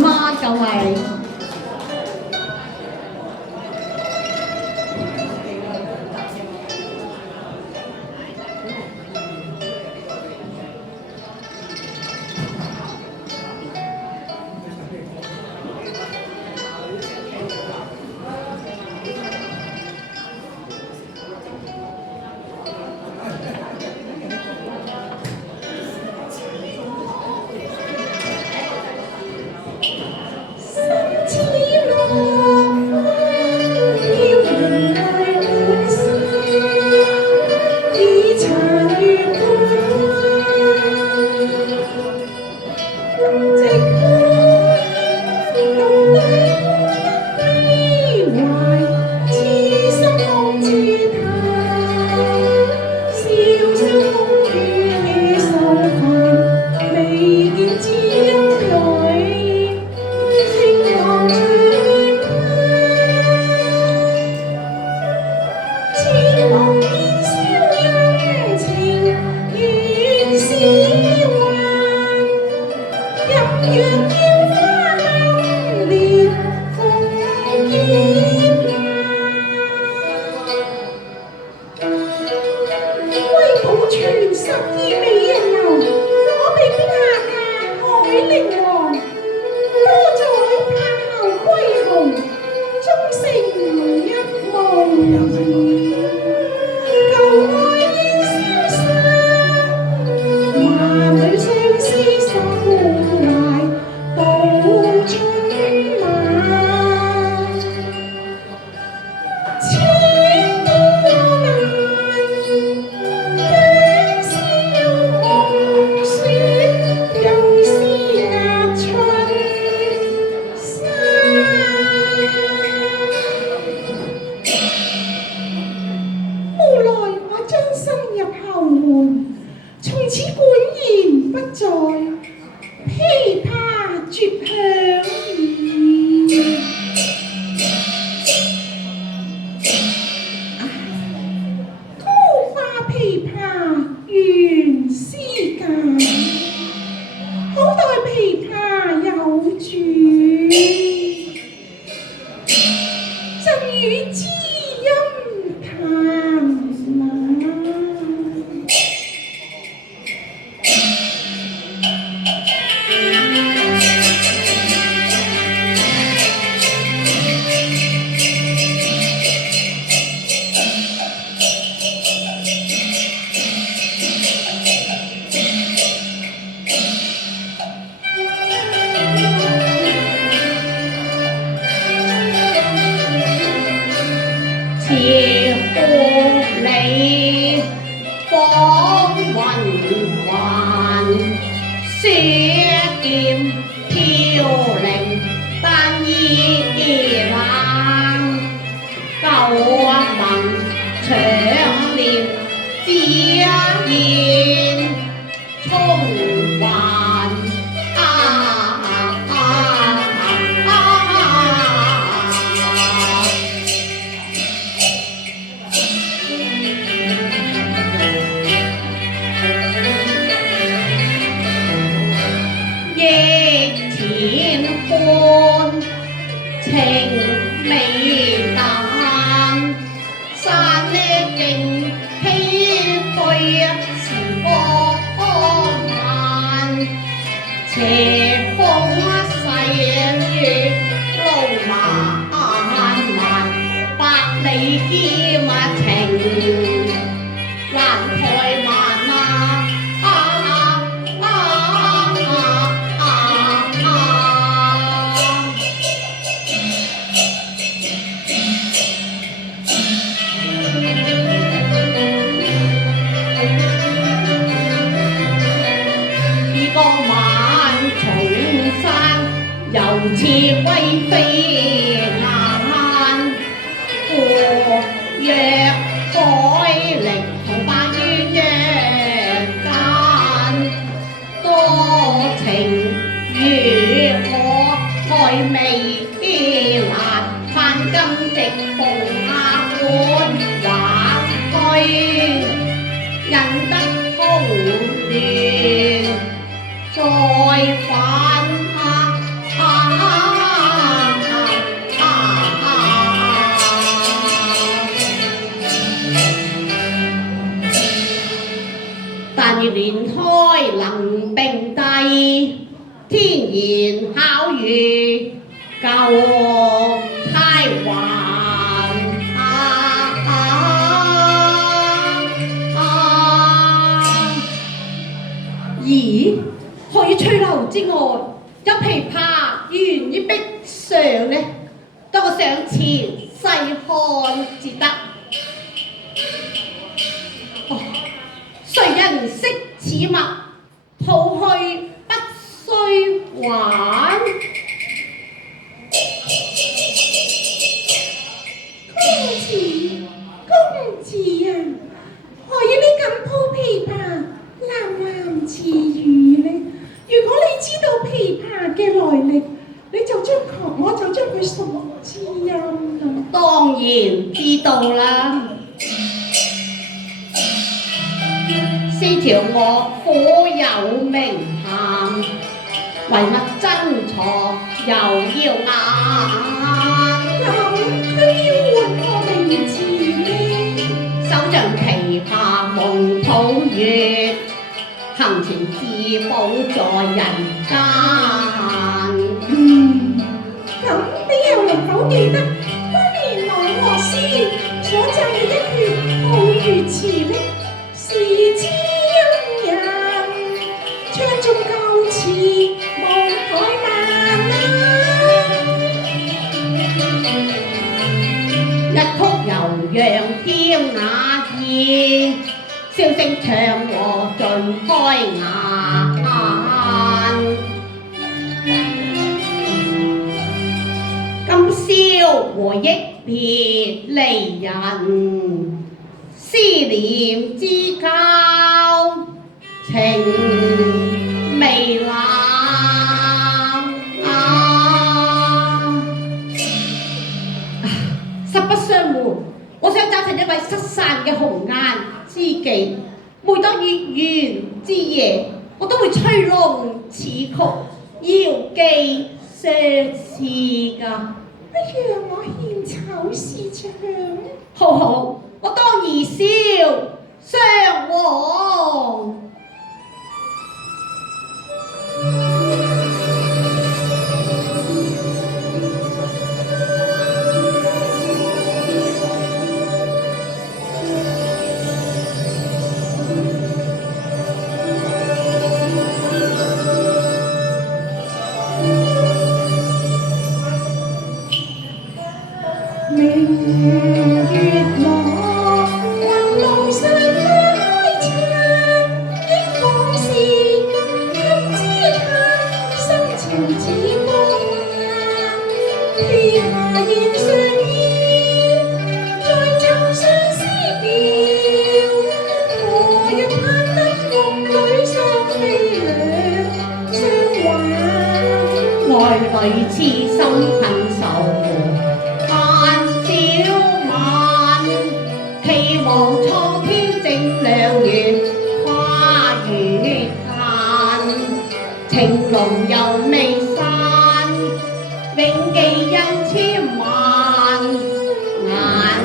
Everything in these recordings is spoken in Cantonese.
嘛，各位。再反天然巧遇舊太環咦，可以吹樓之外，有琵琶懸於壁上呢，當我上前細看至得。哦，誰人識此物？抱去不須還。公子啊，何以你咁抱琵琶喃喃自語呢？如果你知道琵琶嘅來歷，我就將佢送知音啦。當然知道啦，是條樂府有名銜，唯物珍藏又耀眼。咁佢要換個名字呢？手像琵琶蒙土月，行前自保在人間。咁你又能否記得當年朗和師所贈嘅一闕好月詞呢？是知音人唱盡舊詞無怠慢一曲悠揚兼雅意，簫聲唱和盡開眼。今宵回憶別離人，思念之交情未冷。實不相瞞，我想找尋一位失散嘅紅顏知己。每當月圓之夜，我都會吹弄此曲，遙寄相思㗎。不讓我獻醜試唱。好好，我當兒笑相和。明月落，雲路上開唱，憶往事今知他，心情似光亮。琵琶弦上煙，在奏相思調，何日盼得夢裏雙飛兩相挽？愛侶痴心困愁。期望蒼天正亮月，花月間，情濃又未散，永記恩千萬，眼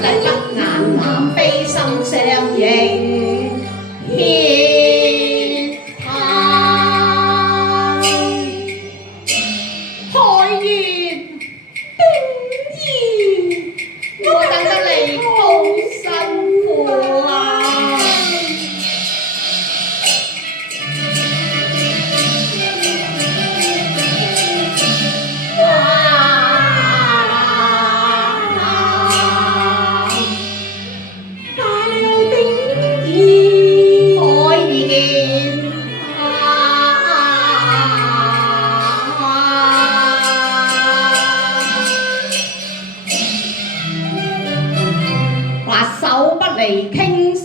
底不眼藍，悲心相映牽嘆。開宴我等得你好辛苦啊！大了定義，開宴話手不離傾心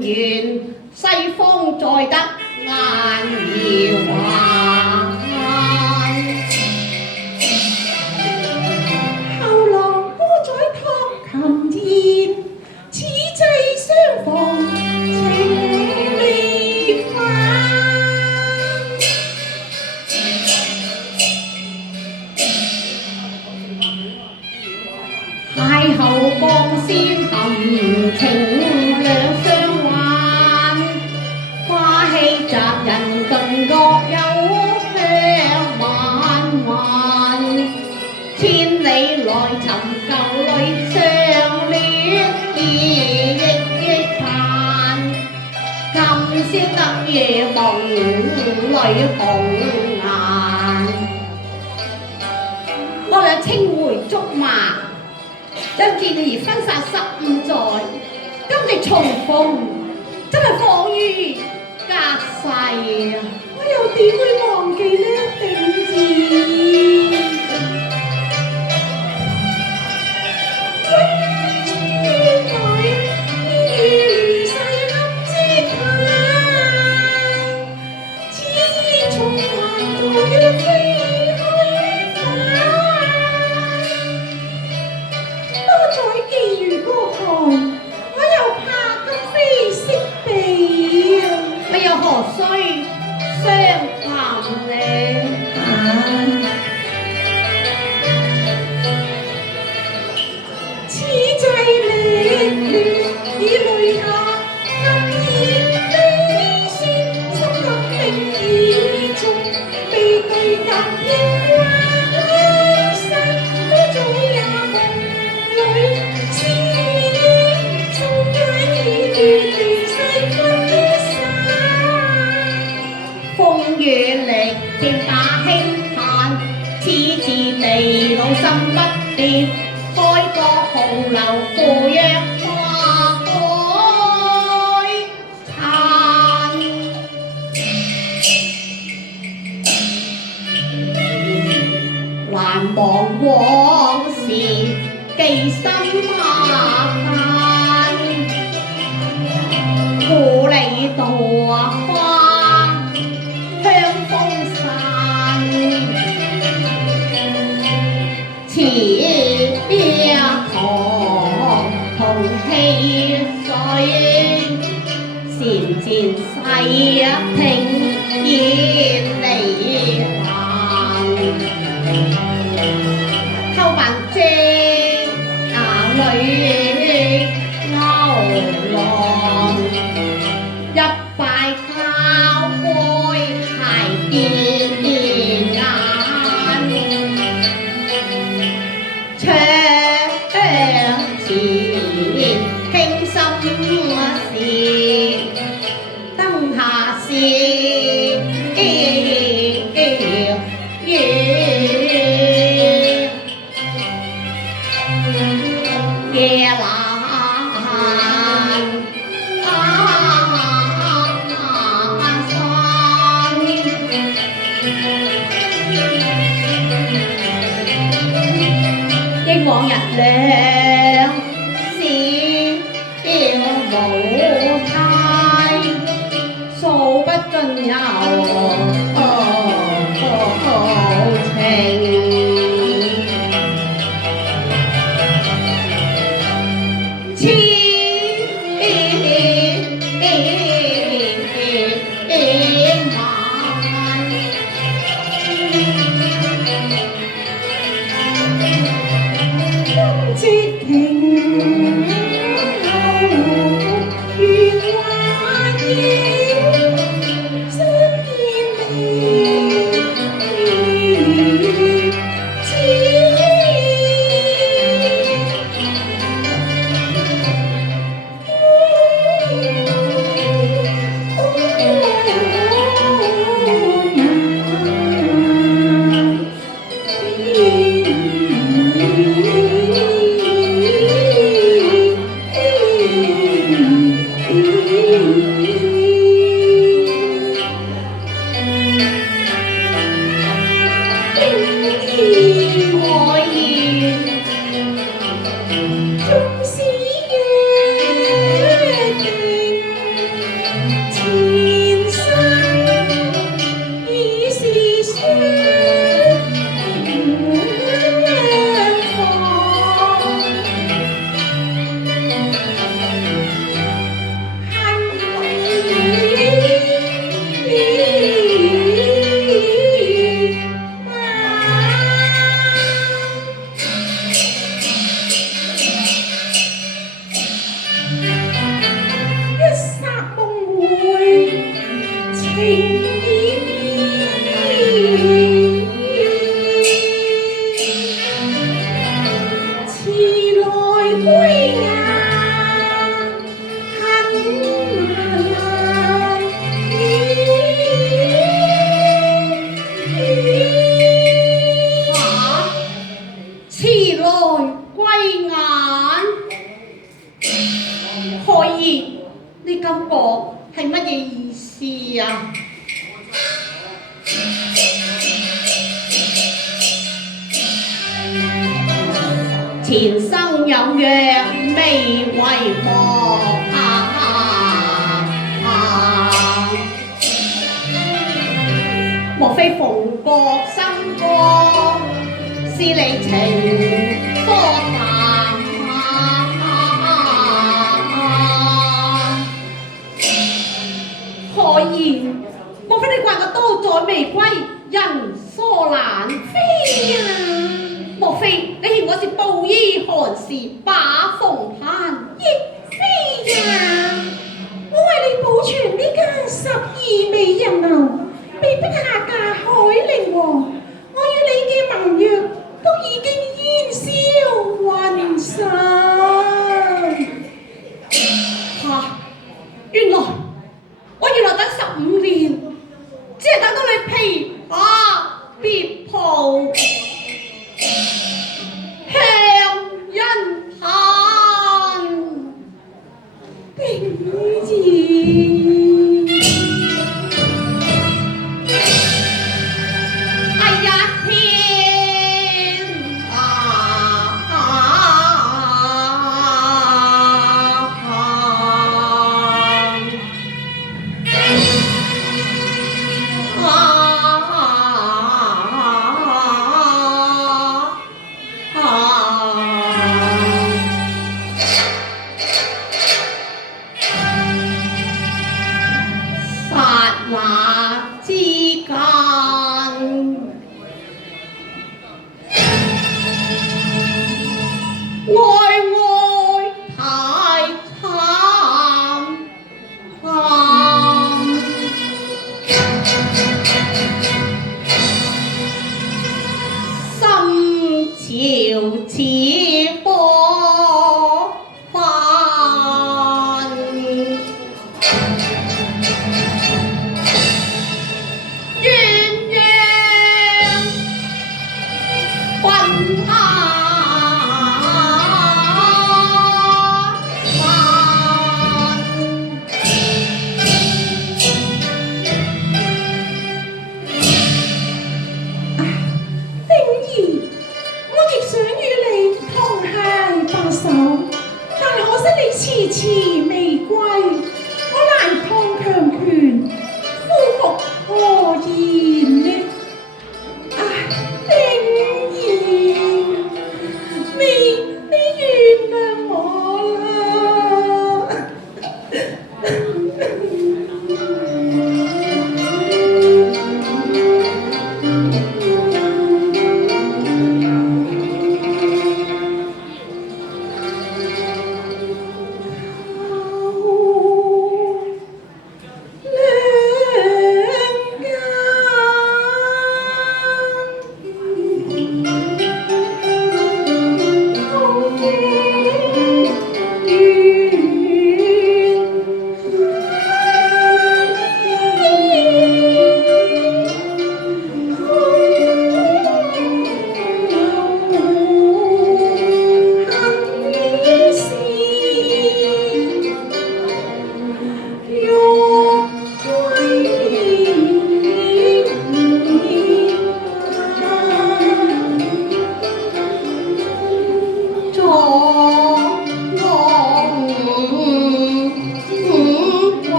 願，西方再得雁兒還。後郎歌宰彈琴弦，此際相逢情未返。邂逅光鮮含情兩相挽，花氣襲人頓覺有香聞。來尋舊侶，相戀意憶盼。今宵得夜夢裏紅顏。我有青梅竹馬，因見而分散15載，今夕重逢，真係恍如隔世啊！我又點會忘記呢一定字？何須相談呢？此際歷亂已淚下，暗掩悲酸，心感命已重，悲對隔天關山，多早也夢裏思憶，心間已斷離世分的風雨力變把輕嘆，此次地老心不變，開個紅樓扶若花開燦。難忘往事，記心下間，故里稻花。香風散，此一堂同氣水，禪漸細聽燕離行，偷白遮裏勾浪，一拜靠背排見眼，窗前傾心事，燈下是夜闌。憶往日兩小無猜，數不盡有情。絕情後緣幻影，相見未前生有約未為忘莫非逢國生光，是你情疏淡可言，莫非你怪我多載未歸，人疏懶飛呀？莫非你嫌我是布衣寒士把風慳？亦非呀，我為你保存呢家12美人牛，被逼下嫁海陵王，我與你嘅盟約都已經煙消雲散。原來等15年，只係等到你琵琶別抱向人嘆。定兒。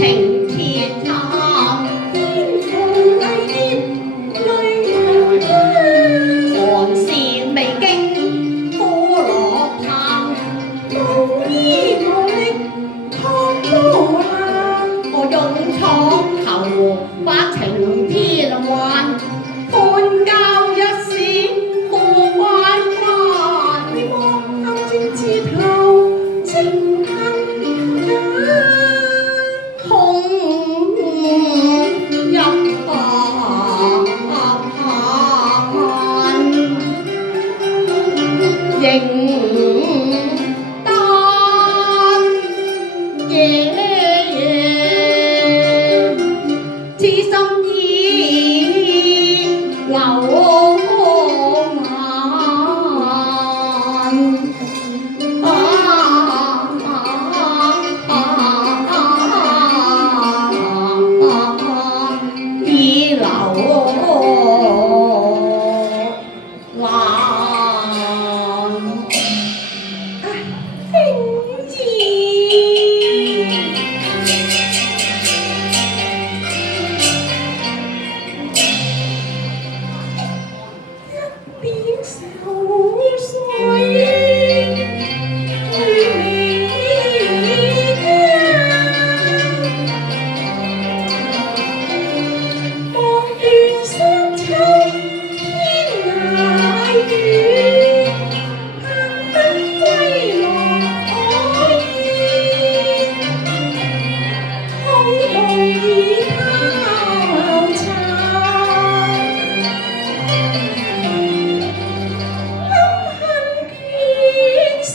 情切淡，天父禮節淚行間，寒士未經科羅探，無依無力看波瀾，我用錯頭把情天還，看教一時無關關，你莫暗箭刺頭情恨間，空入眼，仍但夜痴心意流已流興致。點愁緒，對眉間，望斷山秋天涯遠，盼得歸來可見，空夢已拋殘。決誓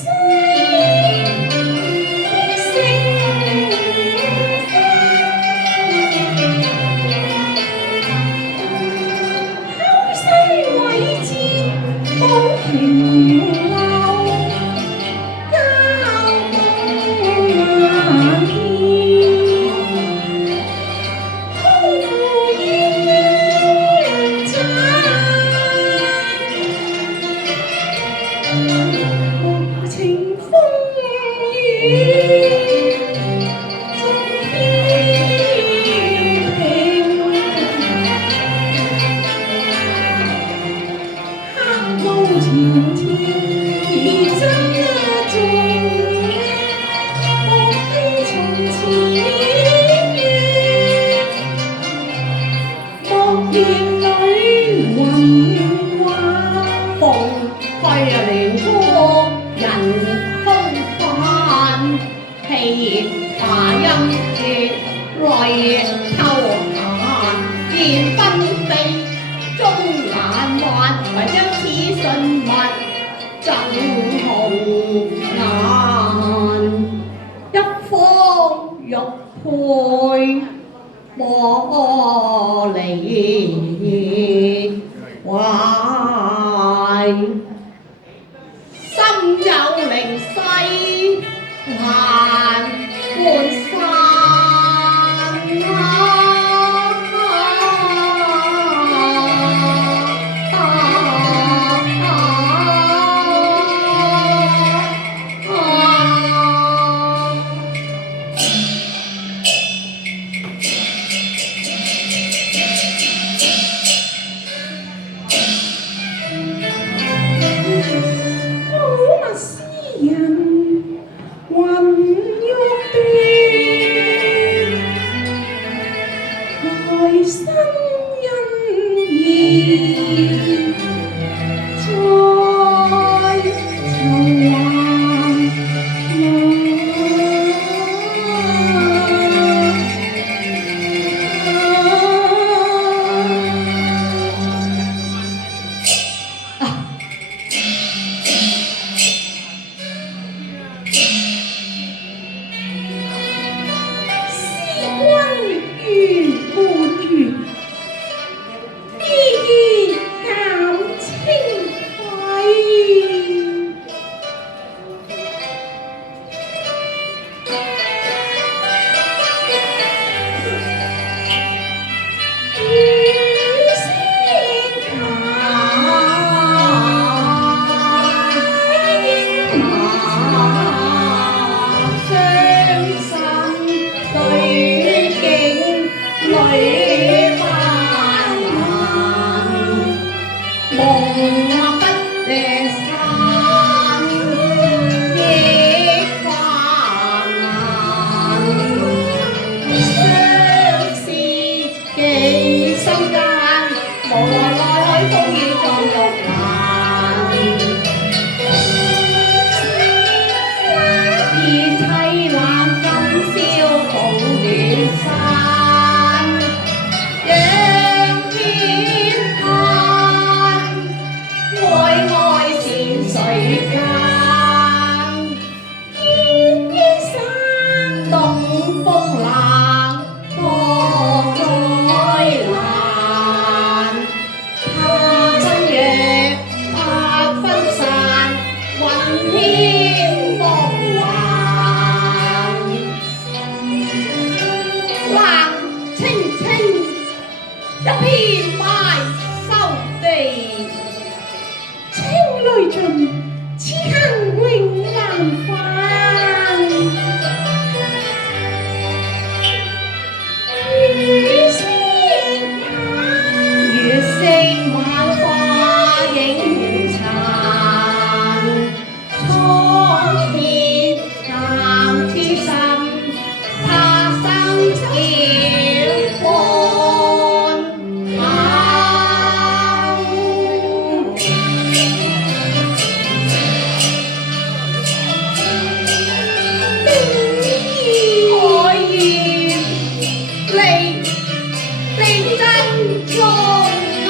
口誓為志保平流，交共萬遍，空負煙煙無情風雨縱飄萍，黑路迢迢而珍重，莫非從前緣，莫言裏雲幻。風吹亂歌，人空泛，氣化音節，淚秋寒，現分地中難還，為將此信物贈紅顏，一方玉佩玻璃懷，心有靈犀眼半山凄冷今宵共暖山，仰天盼，哀哀善水間。天一山，東風冷，多災難。他分若他分散，雲天夢幻。冷清清，一片埋收地。青淚盡，此恨永難返。雨聲殘，月色晚花影殘，蒼天淡痴心，他生曉半巧。愛意令真中啊！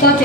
多謝。